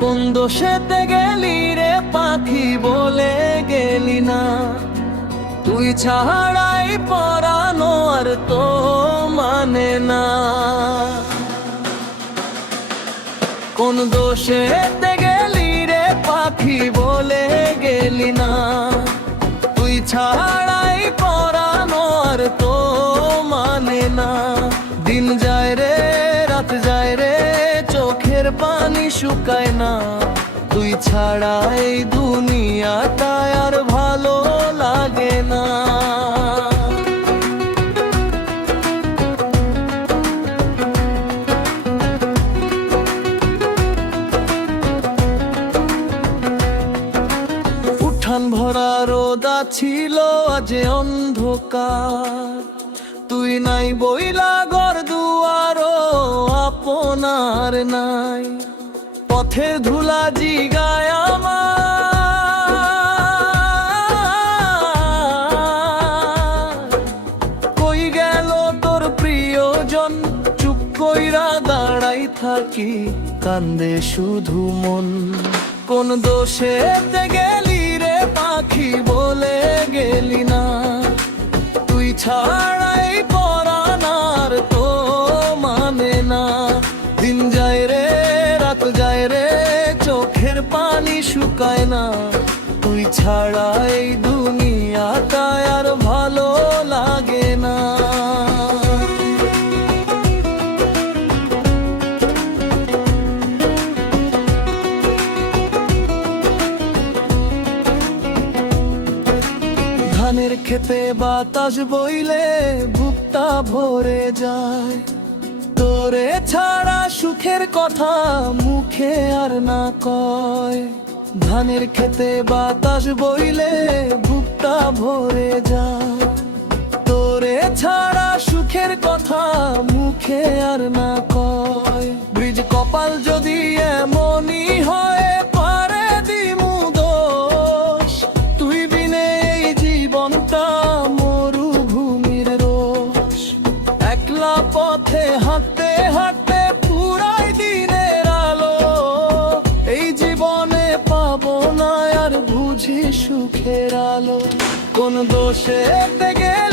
কোন দোষেতে গেলি রে পাখি বলে গেলি না, তুই ছাড়াই পরানো আর তো মানে না। কোন দোষেতে গেলি রে পাখি বলে গেলি না, তুই ছাড়াই পরানো আর তো মানে না। দিন যায় রে রাত যায় রে চোখের পানি শুকায় না, তুই ছাড়া এই দুনিয়াটায় আর ভালো লাগে না। উঠান ভরা রোদা ছিল আজ অন্ধকার, তুই নাই বইলা ঘর দুয়ারও আপনার নাই। পথের ধুলা জিগায় আমার, কই গেল তোর প্রিয়জন, চুপ কইরা দাঁড়াই থাকি কান্দে শুধু মন। কোন দোষেতে গেলি রে পাখি বলে গেলি না, তুই ছাড়াই পরানার তো মানে না। দিন যায় রে রাত যায় রে চোখের পানি শুকায় না, তুই ছাড়া এই দুনিয়াটায় আর ভালো লাগে না। ধানের খেতে বাতাস বইলে বুকটা ভরে যায়, তোরে ছাড়া সুখের কথা মুখে আর না কয়। ধানের খেতে বাতাস বইলে বুকটা ভরে যায়, তোরে ছাড়া সুখের কথা মুখে আর না কয়। ব্রিজ কপাল যদি এমনই হয় পারে দিমু দোষ, তুই বিনে এই জীবনটা মরুভূমির রোষ। একলা পথে হাঁটতে হাঁটতে পুরাই দিনের আলো, এই জীবনে পাবো না আর বুঝি সুখের আলো। কোন দোষেতে গেলি